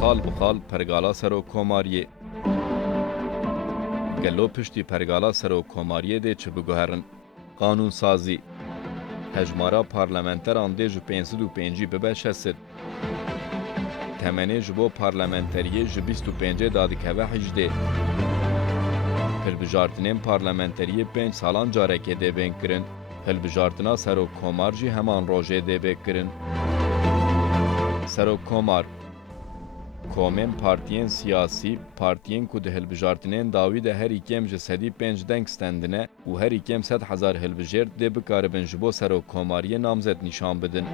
xal bi xal pergala Serokkomariyê. Gelo piştî pergala Serokkomariyê dê çi biguherin. Qanûnsazî. Hejmara parlamenteran dê ji 505 bibe 60. Temenê ji bo parlamenteriyê ji 25 dadikeve 18. Hilbijartinên parlamenteriyê 5 salan carekê dê bên kirin. Hilbijartina Serokkomar jî heman rojê dê bê kirin. Serokkomar komên partiyên siyasî, partiyên ku di hilbijartinên dawî de herî kêm ji 5 deng stendine û herî kêm 100,000 hilbijêr dê bikaribin ji bo Serokkomariyê namzet nîşan bidin.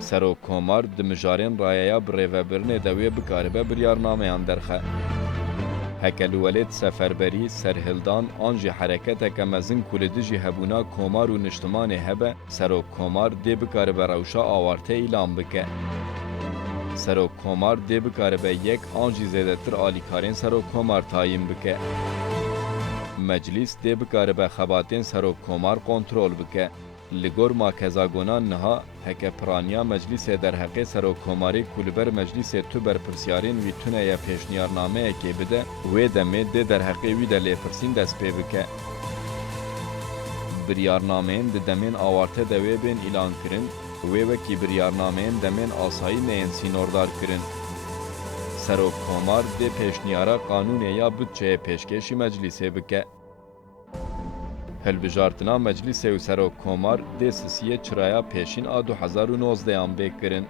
Serokkomar di mijarên rayeya bi rêvebirinê de wê bikaribe biryarnameyan derxe. Hekelûwelêt seferberî, serhildan an jî hereketeke mezin ku li dijî hebûna komar û niştimanê hebe, Serokkomar dê bikaribe rewşa awarte îlan bike. Serokkomar dê bikaribe yek an jî zêdetir alîkarên Serokkomar tayin bike. Meclîs dê bikaribe xebatên Serokkomar kontrol bike. Li gor makezagonan niha, hekepiraniya Meclîsê derheqê Serokkomarê ku li ber Meclîsê tu berpirsyarên wî tuneye pêşniyarnameyekê bide, wê demê dê derheqê wî de lêpirsîn dest pê bike. Biryarnameyên di demên awarte de wê bên îlan kirin, wê wekî biryarnameyên demên asayî neyên sînordar kirin. Serokkomar dê pêşniyara qanûnê ya bütçeyê pêşkêşî Meclîsê bike. Hilbijartina Meclîsê û Serokkomar dê sisiyê çiraya pêşîn a 2019 bê kirin.